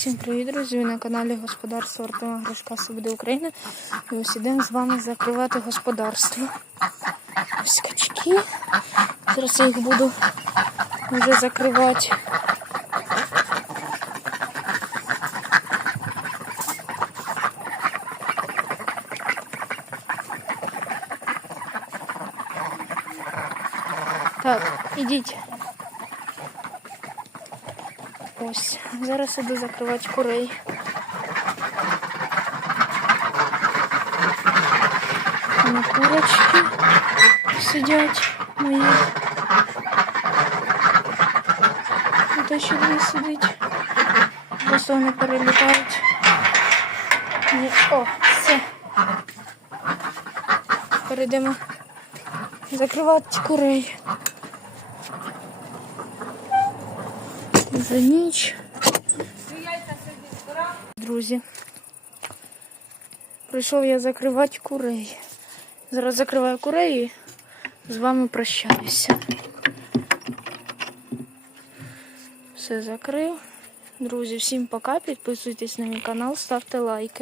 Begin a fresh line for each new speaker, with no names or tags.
Всім привіт, друзі! Ви на каналі Господарство Артема Грушка Свободи України. І ось ідемо з вами закривати господарство. Ось качки. Зараз я їх буду вже закривати. Так, ідіть. Ось, зараз іду закривати курей. На курочки сидять мої. Тут ще дві сидить. Просто вони перелітають. О, все. Перейдемо закривати курей. За ніч. Друзі. Прийшов я закривати курей. Зараз закриваю курей і з вами прощаюся. Все закрив. Друзі, всім пока. Підписуйтесь на мій канал, ставте лайки.